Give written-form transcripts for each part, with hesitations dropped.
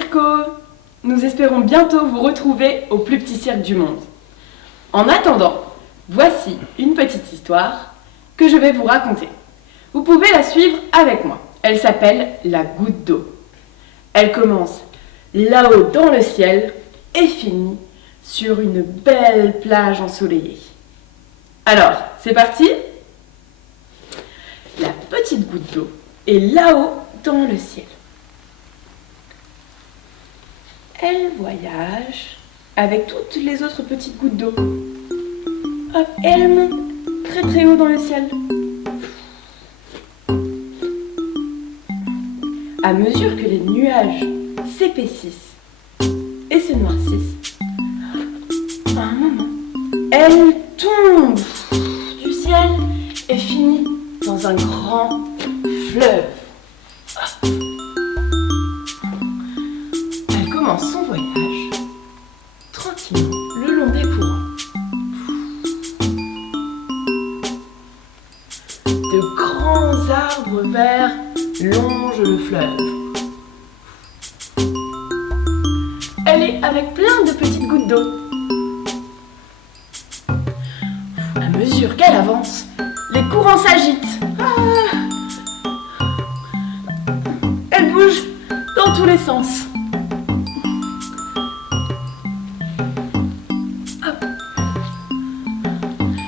Circo! Nous espérons bientôt vous retrouver au plus petit cirque du monde. En attendant, voici une petite histoire que je vais vous raconter. Vous pouvez la suivre avec moi. Elle s'appelle La goutte d'eau. Elle commence là-haut dans le ciel et finit sur une belle plage ensoleillée. Alors, c'est parti? La petite goutte d'eau est là-haut dans le ciel. Elle voyage avec toutes les autres petites gouttes d'eau. Hop, et elle monte très très haut dans le ciel. À mesure que les nuages s'épaississent et se noircissent, à un moment, elle tombe du ciel et finit dans un grand fleuve. Elle commence son voyage tranquillement le long des courants. De grands arbres verts longent le fleuve. Elle est avec plein de petites gouttes d'eau. À mesure qu'elle avance, les courants s'agitent. Elle bouge dans tous les sens. Hop.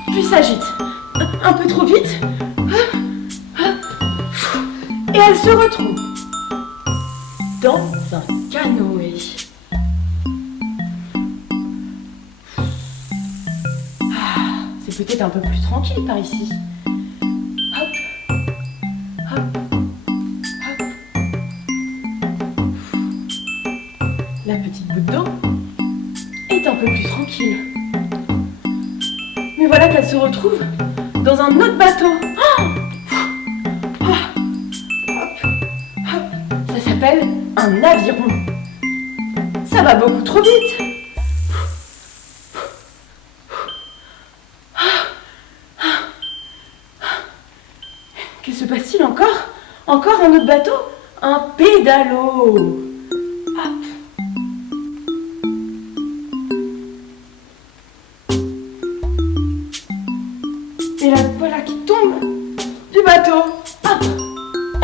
Puis s'agite un peu trop vite. Et elle se retrouve dans un canoë. C'est peut-être un peu plus tranquille par ici. Hop, hop, hop. La petite goutte d'eau est un peu plus tranquille. Mais voilà qu'elle se retrouve dans un autre bateau. Ça s'appelle un aviron. Ça va beaucoup trop vite. Que se passe-t-il encore? Encore un autre bateau? Un pédalo. Hop. Et la voilà qui tombe du bateau. Hop.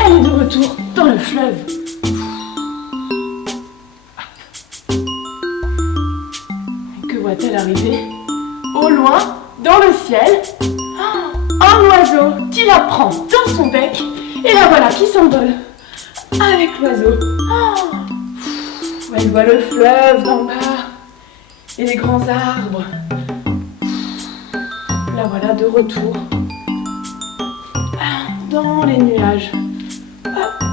Elle est de retour dans le fleuve. Que voit-elle arriver? Au loin, dans le ciel, un oiseau qui la prend dans son bec. Et la voilà qui s'envole avec l'oiseau. Elle voit le fleuve d'en bas et les grands arbres. La voilà de retour dans les nuages. Hop.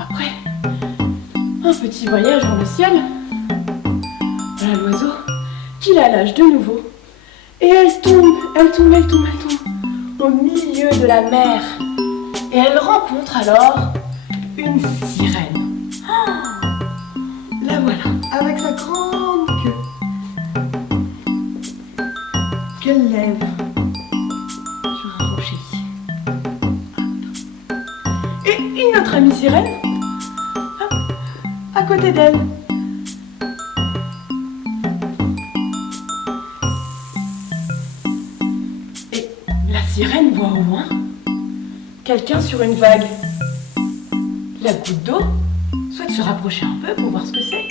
Après un petit voyage dans le ciel, voilà l'oiseau qui la lâche de nouveau. Et elle tombe au milieu de la mer. Et elle rencontre alors une sirène. La voilà, avec sa grande queue, qu'elle lève sur un rocher. Et une autre amie sirène, à côté d'elle. Et la sirène voit au loin quelqu'un sur une vague. La goutte d'eau souhaite se rapprocher un peu pour voir ce que c'est.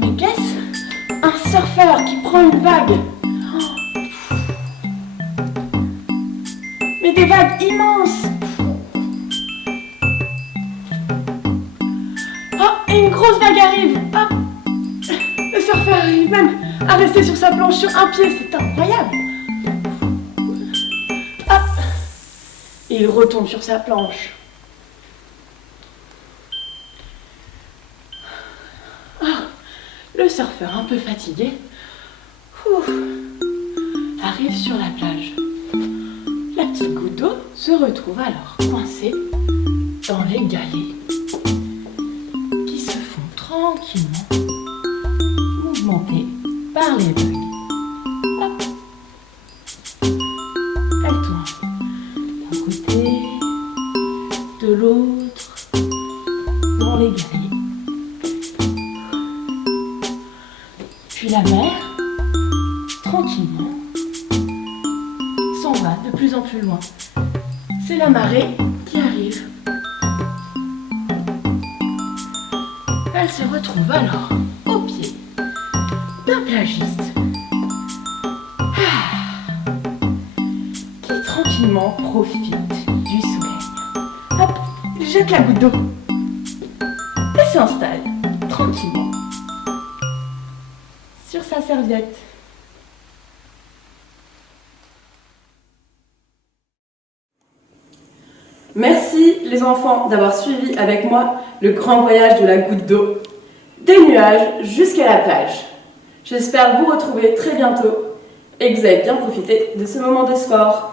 Mais qu'est-ce? Un surfeur qui prend une vague. Mais des vagues immenses. Et une grosse vague arrive. Hop. Le surfeur arrive même à rester sur sa planche sur un pied. C'est incroyable. Hop. Et il retombe sur sa planche. Le surfeur, un peu fatigué, arrive sur la plage. La petite goutte d'eau se retrouve alors coincée dans les galets qui se font tranquillement mouvementés par les vagues. Hop. de l'autre, dans les guerriers. Puis la mer, tranquillement, s'en va de plus en plus loin. C'est la marée qui arrive. Elle se retrouve alors au pied d'un plagiste qui tranquillement profite du soleil. Hop, il jette la goutte d'eau et s'installe tranquillement sur sa serviette. Merci les enfants d'avoir suivi avec moi le grand voyage de la goutte d'eau, des nuages jusqu'à la plage. J'espère vous retrouver très bientôt et que vous avez bien profité de ce moment de sport.